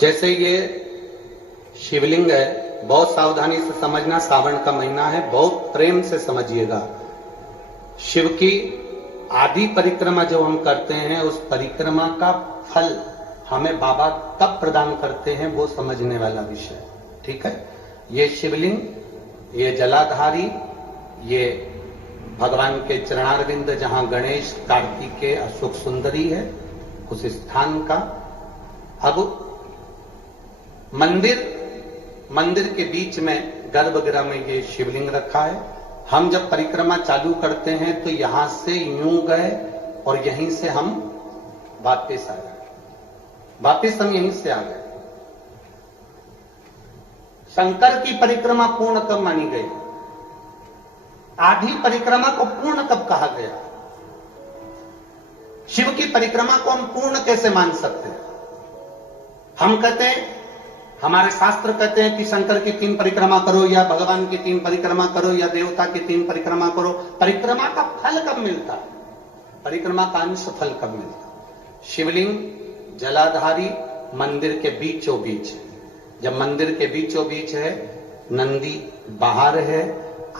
जैसे ये शिवलिंग है, बहुत सावधानी से समझना, सावन का महीना है, बहुत प्रेम से समझिएगा। शिव की आदि परिक्रमा जो हम करते हैं, उस परिक्रमा का फल हमें बाबा कब प्रदान करते हैं, वो समझने वाला विषय। ठीक है, ये शिवलिंग, ये जलाधारी, ये भगवान के चरणारविंद जहां गणेश, कार्तिकेय, अशोक सुंदरी है, उस स्थान का। अब मंदिर के बीच में गर्भगृह में ये शिवलिंग रखा है। हम जब परिक्रमा चालू करते हैं तो यहां से यूं गए और यहीं से हम वापस आ गए, वापस हम यहीं से आ गए। शंकर की परिक्रमा पूर्ण कब मानी गई? आधी परिक्रमा को पूर्ण कब कहा गया? शिव की परिक्रमा को हम पूर्ण कैसे मान सकते हैं? हम कहते हैं, हमारे शास्त्र कहते हैं कि शंकर की 3 परिक्रमा करो, या भगवान की 3 परिक्रमा करो, या देवता की 3 परिक्रमा करो। परिक्रमा का फल कब मिलता है? परिक्रमा का अंश फल कब मिलता है? शिवलिंग जलाधारी मंदिर के बीचों बीच। जब मंदिर के बीचों बीच है, नंदी बाहर है,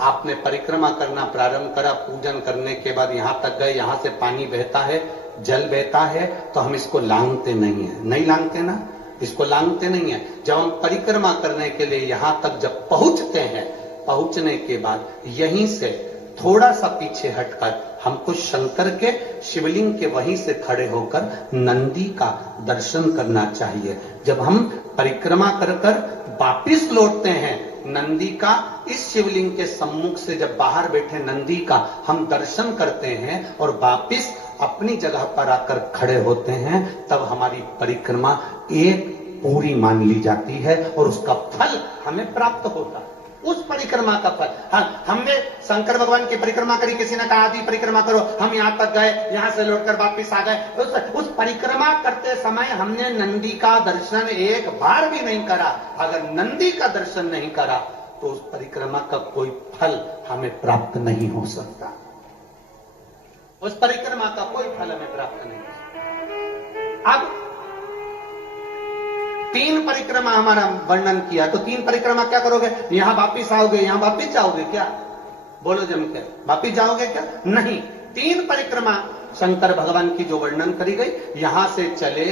आपने परिक्रमा करना प्रारंभ करा, पूजन करने के बाद यहां तक गए, यहां से पानी बहता है, जल बहता है, तो हम इसको लांघते नहीं है, नहीं लांघते ना, इसको लांघते नहीं है। जब हम परिक्रमा करने के लिए यहां तक जब पहुंचते हैं, पहुंचने के बाद यहीं से थोड़ा सा पीछे हटकर हमको शंकर के शिवलिंग के वहीं से खड़े होकर नंदी का दर्शन करना चाहिए। जब हम परिक्रमा कर वापिस लौटते हैं, नंदी का इस शिवलिंग के सम्मुख से जब बाहर बैठे नंदी का हम दर्शन करते हैं और वापिस अपनी जगह पर आकर खड़े होते हैं, तब हमारी परिक्रमा एक पूरी मान ली जाती है और उसका फल हमें प्राप्त होता है। उस परिक्रमा का फल, हाँ, हमने शंकर भगवान की परिक्रमा करी, किसी ने कहा आदि परिक्रमा करो, हम यहां तक गए, यहां से लौटकर वापिस आ गए। उस परिक्रमा करते समय हमने नंदी का दर्शन एक बार भी नहीं करा। अगर नंदी का दर्शन नहीं करा तो उस परिक्रमा का कोई फल हमें प्राप्त नहीं हो सकता। उस परिक्रमा का कोई फल हमें प्राप्त नहीं हो सकता। अब 3 परिक्रमा हमारा वर्णन किया, तो 3 परिक्रमा क्या करोगे? यहां वापिस आओगे, यहां वापिस जाओगे क्या? बोलो जम के, वापिस जाओगे क्या? नहीं। 3 परिक्रमा शंकर भगवान की जो वर्णन करी गई, यहां से चले,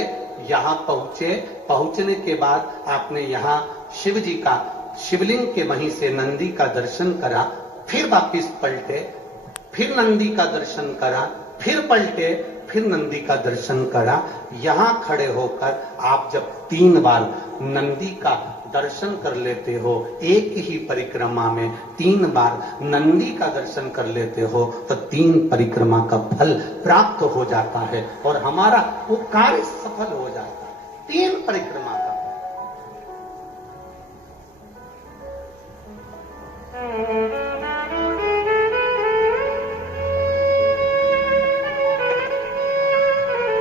यहां पहुंचे, पहुंचने के बाद आपने यहां शिव जी का शिवलिंग के वहीं से नंदी का दर्शन करा, फिर वापिस पलटे, फिर नंदी का दर्शन करा, फिर पलटे, फिर नंदी का दर्शन करा। यहां खड़े होकर आप जब 3 बार नंदी का दर्शन कर लेते हो, एक ही परिक्रमा में 3 बार नंदी का दर्शन कर लेते हो, तो 3 परिक्रमा का फल प्राप्त हो जाता है और हमारा वो कार्य सफल हो जाता है। 3 परिक्रमा का।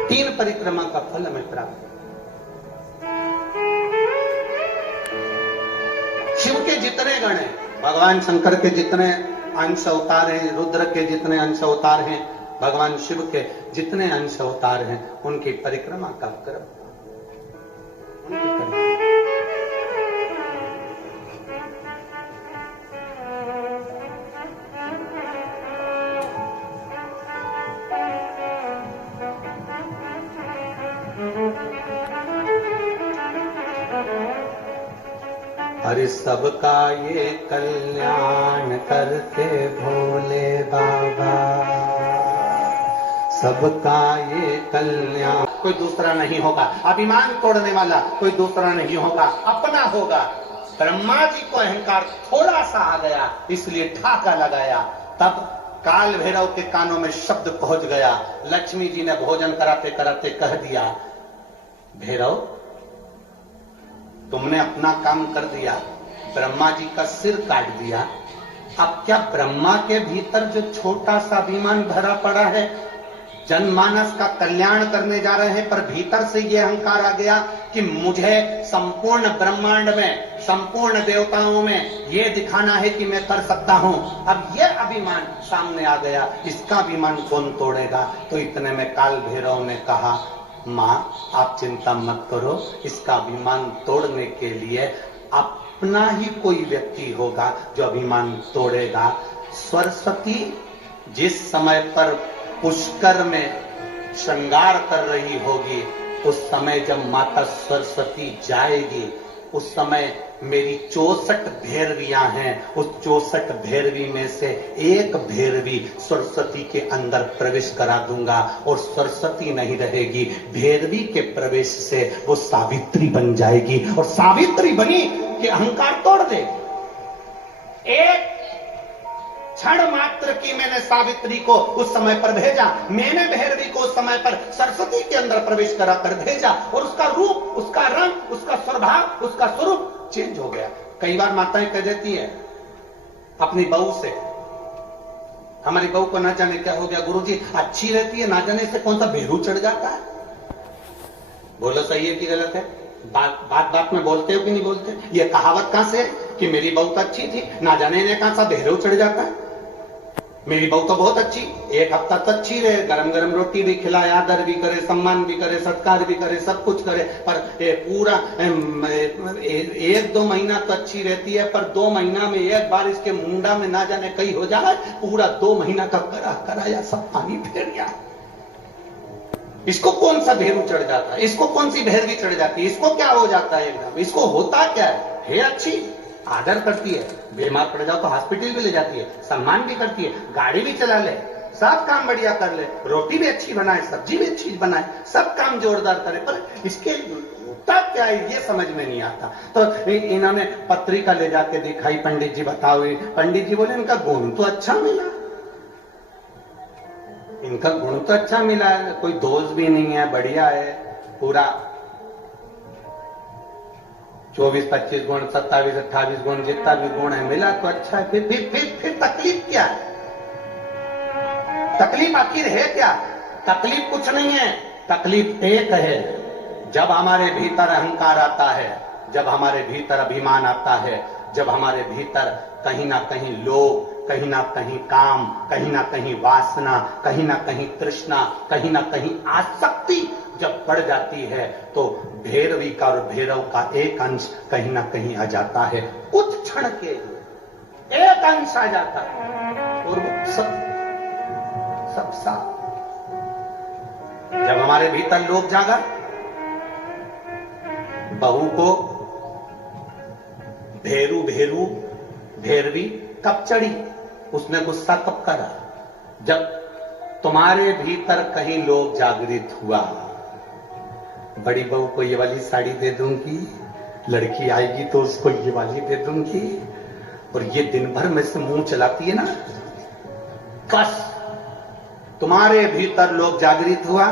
3 परिक्रमा का फल हमें प्राप्त। शिव के जितने गण हैं, भगवान शंकर के जितने अंश अवतार हैं, रुद्र के जितने अंश अवतार हैं, भगवान शिव के जितने अंश अवतार हैं, उनकी परिक्रमा का क्रम, अरे सबका ये कल्याण करते भोले बाबा, सबका ये कल्याण। कोई दूसरा नहीं होगा, अभिमान तोड़ने वाला कोई दूसरा नहीं होगा, अपना होगा। ब्रह्मा जी को अहंकार थोड़ा सा आ गया, इसलिए ठाका लगाया। तब काल भैरव के कानों में शब्द पहुंच गया। लक्ष्मी जी ने भोजन कराते कराते कह दिया, भैरव तुमने अपना काम कर दिया, ब्रह्मा जी का सिर काट दिया। अब क्या ब्रह्मा के भीतर जो छोटा सा अभिमान भरा पड़ा है, जनमानस का कल्याण करने जा रहे हैं, पर भीतर से ये अहंकार आ गया कि मुझे संपूर्ण ब्रह्मांड में, संपूर्ण देवताओं में ये दिखाना है कि मैं कर सकता हूं। अब ये अभिमान सामने आ गया, इसका अभिमान कौन तोड़ेगा? तो इतने में काल भैरव ने कहा, माँ आप चिंता मत करो, इसका अभिमान तोड़ने के लिए अपना ही कोई व्यक्ति होगा जो अभिमान तोड़ेगा। सरस्वती जिस समय पर पुष्कर में श्रृंगार कर रही होगी, उस समय जब माता सरस्वती जाएगी, उस समय मेरी 64 भैरवियां हैं, उस 64 भैरवी में से एक भैरवी सरस्वती के अंदर प्रवेश करा दूंगा और सरस्वती नहीं रहेगी, भैरवी के प्रवेश से वो सावित्री बन जाएगी और सावित्री बनी कि अहंकार तोड़ देगी। एक क्षण मात्र की मैंने सावित्री को उस समय पर भेजा, मैंने भैरवी को उस समय पर सरस्वती के अंदर प्रवेश करा कर भेजा और उसका रूप, उसका रंग, उसका स्वभाव, उसका स्वरूप चेंज हो गया। कई बार माताएं कह देती है अपनी बहू से, हमारी बहू को ना जाने क्या हो गया गुरुजी, अच्छी रहती है, ना जाने से कौन सा भेरू चढ़ जाता है। बोलो सही है कि गलत है? बात बात में बोलते हो कि नहीं बोलते? ये कहावत कहां से है कि मेरी बहू तो अच्छी थी, ना जाने ने कहां सा भेरू चढ़ जाता है। मेरी बहू तो बहुत अच्छी, एक हफ्ता तो अच्छी रहे, गरम गरम रोटी भी खिलाए, आदर भी करे, सम्मान भी करे, सत्कार भी करे, सब कुछ करे, पर ये पूरा 1-2 महीना तो अच्छी रहती है, पर 2 महीना में एक बार इसके मुंडा में ना जाने कहीं हो जाए, पूरा 2 महीना का कराया सब पानी फेर गया। इसको कौन सा भेरू चढ़ जाता है, इसको कौन सी भैरवी चढ़ जाती है, इसको क्या हो जाता है एकदम, इसको होता क्या है अच्छी, आदर करती है, बीमार पड़ जाओ तो हॉस्पिटल भी ले जाती है, सम्मान भी करती है, गाड़ी भी चला ले, सब काम बढ़िया कर ले, रोटी भी अच्छी बनाए, सब्जी भी अच्छी बनाए, सब काम जोरदार करे, पर इसके होता क्या है ये समझ में नहीं आता। तो इन्होंने पत्रिका ले जाके दिखाई, पंडित जी बताओ, पंडित जी बोले इनका गुण तो अच्छा मिला, इनका गुण तो अच्छा मिला है, कोई दोष भी नहीं है, बढ़िया है, पूरा 24-25 गुण, 27-28 गुण, जितना भी गुण है मिला तो अच्छा है। फिर तकलीफ क्या है? तकलीफ आखिर है क्या? तकलीफ कुछ नहीं है, तकलीफ एक है, जब हमारे भीतर अहंकार आता है, जब हमारे भीतर अभिमान आता है, जब हमारे भीतर कहीं ना कहीं लोभ, कहीं ना कहीं काम, कहीं ना कहीं वासना, कहीं ना कहीं तृष्णा, कहीं ना कहीं आसक्ति जब बढ़ जाती है, तो भैरवी का और भैरव का एक अंश कहीं ना कहीं आ जाता है, कुछ क्षण के एक अंश आ जाता है और वो सब साफ। जब हमारे भीतर लोभ जागा, बहू को भैरवी कब चढ़ी, उसने गुस्सा कब करा? जब तुम्हारे भीतर कहीं लोभ जागृत हुआ, बड़ी बहू को ये वाली साड़ी दे दूंगी, लड़की आएगी तो उसको ये वाली दे दूंगी, और ये दिन भर में से मुंह चलाती है ना, बस तुम्हारे भीतर लोभ जागृत हुआ,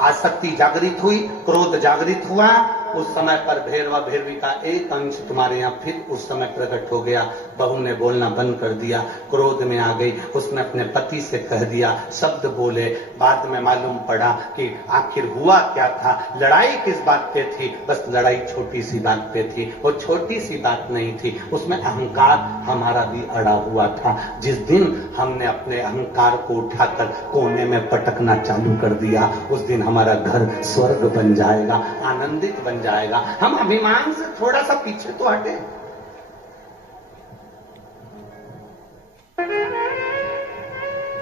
आसक्ति जागृत हुई, क्रोध जागृत हुआ, उस समय पर भैरवा भैरवी का एक अंश तुम्हारे यहां फिर उस समय प्रकट हो गया। बहू ने बोलना बंद कर दिया, क्रोध में आ गई, उसने अपने पति से कह दिया, शब्द बोले, बाद में मालूम पड़ा कि आखिर हुआ क्या था, लड़ाई किस बात पे थी, बस लड़ाई छोटी सी बात पे थी, वो छोटी सी बात नहीं थी, उसमें अहंकार हमारा भी अड़ा हुआ था। जिस दिन हमने अपने अहंकार को उठाकर कोने में पटकना चालू कर दिया, उस दिन हमारा घर स्वर्ग बन जाएगा, आनंदित बन जाएगा। हम अभिमान से थोड़ा सा पीछे तो हटे।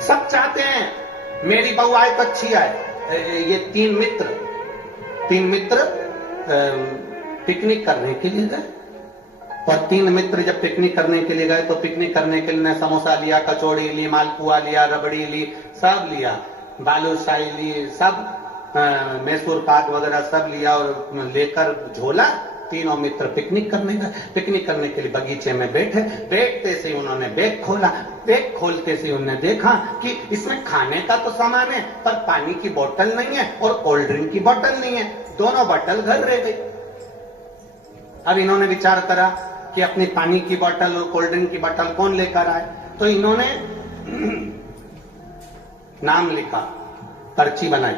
सब चाहते हैं मेरी बहू आए तो अच्छी आए। ये तीन मित्र पिकनिक करने के लिए गए, और 3 मित्र जब पिकनिक करने के लिए गए तो पिकनिक करने के लिए समोसा लिया, कचौड़ी ली, मालपुआ लिया, रबड़ी ली, सब लिया, बालूशाही ली, सब मैसूर पाक वगैरह सब लिया, और लेकर झोला तीनों मित्र पिकनिक करने गए। पिकनिक करने के लिए बगीचे में बैठते से उन्होंने बैग खोला, बैग खोलते से उन्होंने देखा कि इसमें खाने का तो सामान है, पर पानी की बोतल नहीं है और कोल्ड ड्रिंक की बोतल नहीं है, दोनों बोतल घर रह गई। अब इन्होंने विचार करा कि अपनी पानी की बोतल और कोल्ड ड्रिंक की बोतल कौन लेकर आए, तो इन्होंने नाम लिखा, पर्ची बनाई,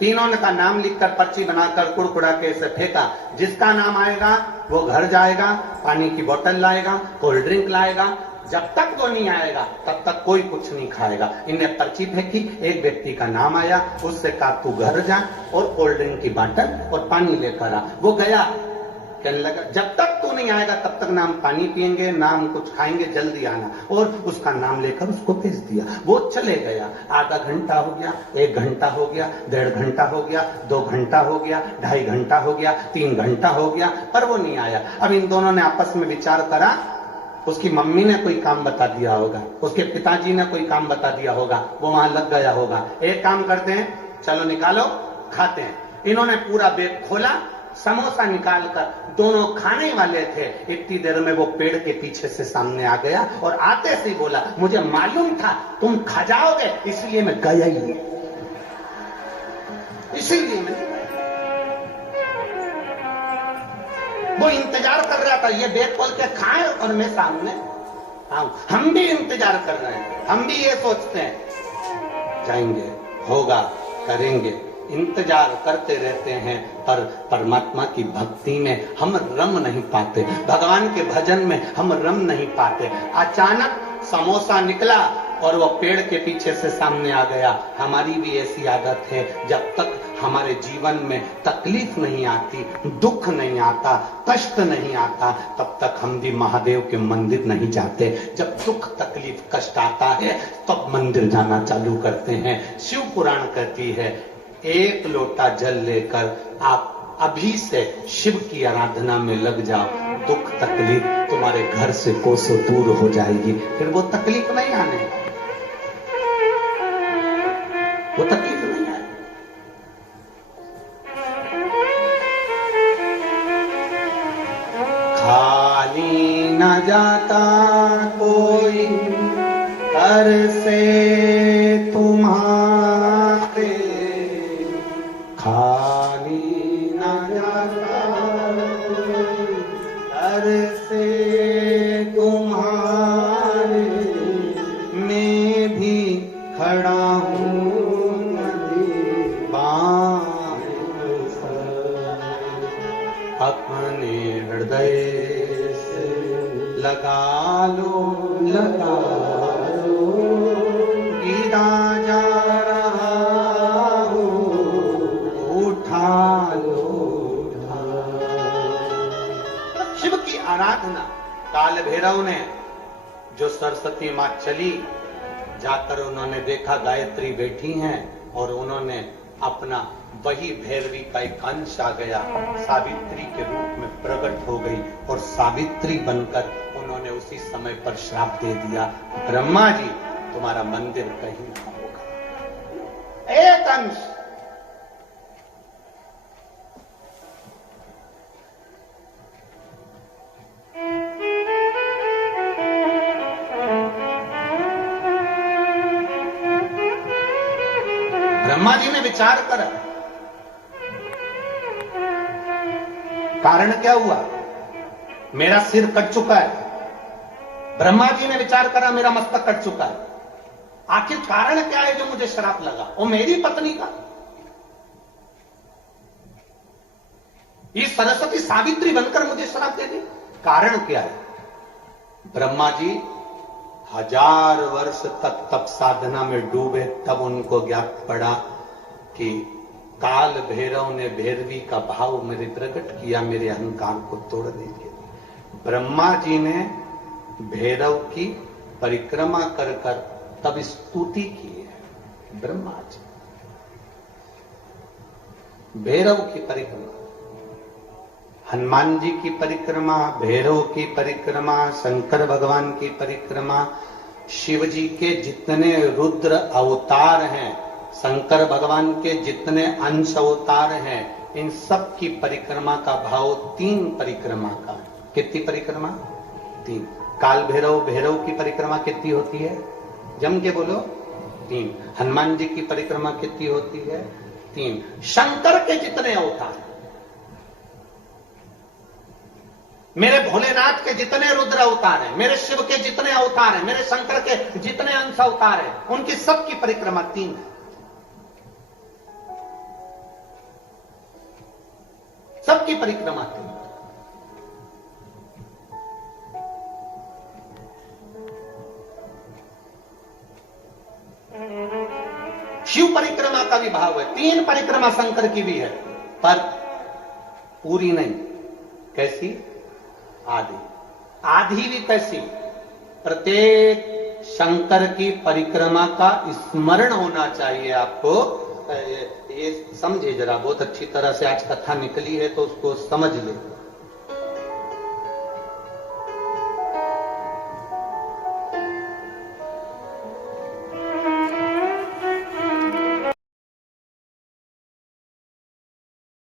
तीनों ने का नाम लिखकर पर्ची बनाकर कुड़कुड़ा के इसे फेंका, जिसका नाम आएगा वो घर जाएगा, पानी की बोतल लाएगा, कोल्ड ड्रिंक लाएगा, जब तक वो नहीं आएगा तब तक कोई कुछ नहीं खाएगा। इन्हें पर्ची फेंकी, एक व्यक्ति का नाम आया, उससे कहा तू घर जा और कोल्ड ड्रिंक की बोतल और पानी लेकर आ। वो गया, कहने लगा जब तक तू नहीं आएगा तब तक ना हम पानी पिएंगे ना हम कुछ खाएंगे, जल्दी आना। और उसका नाम लेकर उसको भेज दिया। वो चले गया। आधा घंटा हो गया, 1 घंटा हो गया, 1.5 घंटा हो गया, 2 घंटा हो गया, 2.5 घंटा हो गया, 3 घंटा हो गया, पर वो नहीं आया। अब इन दोनों ने आपस में विचार करा, उसकी मम्मी ने कोई काम बता दिया होगा, उसके पिताजी ने कोई काम बता दिया होगा, वो वहां लग गया होगा। एक काम करते हैं, चलो निकालो खाते हैं। इन्होंने पूरा बैग खोला, समोसा निकालकर, दोनों खाने वाले थे। इतनी देर में वो पेड़ के पीछे से सामने आ गया और आते से ही बोला मुझे मालूम था तुम खा जाओगे, इसलिए मैं गया ही नहीं, इसीलिए मैं। वो इंतजार कर रहा था ये बैग खोल के खाए और मैं सामने आऊं। हम भी इंतजार कर रहे हैं, हम भी ये सोचते हैं जाएंगे, होगा, करेंगे, इंतजार करते रहते हैं, पर परमात्मा की भक्ति में हम रम नहीं पाते, भगवान के भजन में हम रम नहीं पाते। अचानक समोसा निकला और वो पेड़ के पीछे से सामने आ गया। हमारी भी ऐसी आदत है, जब तक हमारे जीवन में तकलीफ नहीं आती, दुख नहीं आता, कष्ट नहीं आता, तब तक हम भी महादेव के मंदिर नहीं जाते। जब दुख तकलीफ कष्ट आता है तब मंदिर जाना चालू करते हैं। शिव पुराण कहती है 1 लोटा जल लेकर आप अभी से शिव की आराधना में लग जाओ, दुख तकलीफ तुम्हारे घर से कोसों दूर हो जाएगी। फिर वो तकलीफ नहीं आने, वो तकलीफ नहीं आए। खाली न जाता कोई घर से तुम्हारे, खाली न जाता घर से तुम्हारे, मैं भी खड़ा हूँ नदी बाएं पर, अपने हृदय से लगा लो, लगा लो, गिरा जा रहा हूँ, उठा लो, उठा। शिव की आराधना। काल भैरव ने जो सरस्वती मां चली, जाकर उन्होंने देखा गायत्री बैठी हैं और उन्होंने अपना वही भैरवी का एक अंश आ गया, सावित्री के रूप में प्रकट हो गई और सावित्री बनकर उन्होंने उसी समय पर श्राप दे दिया, ब्रह्मा जी तुम्हारा मंदिर कहीं ना होगा। एक अंश। ब्रह्मा जी ने विचार करा, कारण क्या हुआ? मेरा सिर कट चुका है। ब्रह्मा जी ने विचार करा मेरा मस्तक कट चुका है, आखिर कारण क्या है जो मुझे श्राप लगा? वो मेरी पत्नी का। ये सरस्वती सावित्री बनकर मुझे श्राप दे दी, कारण क्या है? ब्रह्मा जी 1000 वर्ष तक तप साधना में डूबे, तब उनको ज्ञात पड़ा कि काल भैरव ने भैरवी का भाव मेरे प्रकट किया, मेरे अहंकार को तोड़ने के लिए। ब्रह्मा जी ने भैरव की परिक्रमा कर कर तब स्तुति की है। ब्रह्मा जी भैरव की परिक्रमा, हनुमान जी की परिक्रमा, भैरव की परिक्रमा, शंकर भगवान की परिक्रमा, शिव जी के जितने रुद्र अवतार हैं, शंकर भगवान के जितने अंश अवतार हैं, इन सब की परिक्रमा का भाव 3 परिक्रमा का। कितनी परिक्रमा? 3। काल भैरव, भैरव की परिक्रमा कितनी होती है? जम के बोलो 3। हनुमान जी की परिक्रमा कितनी होती है? 3। शंकर के जितने अवतार, मेरे भोलेनाथ के जितने रुद्र अवतार हैं, मेरे शिव के जितने अवतार हैं, मेरे शंकर के जितने अंश अवतार हैं, उनकी सबकी परिक्रमा 3 है। सबकी परिक्रमा 3। शिव परिक्रमा का भी भाव है, 3 परिक्रमा शंकर की भी है, पर पूरी नहीं। कैसी? आधी। आधी भी कैसी? प्रत्येक शंकर की परिक्रमा का स्मरण होना चाहिए आपको। ये समझे जरा, बहुत अच्छी तरह से आज कथा निकली है तो उसको समझ ले।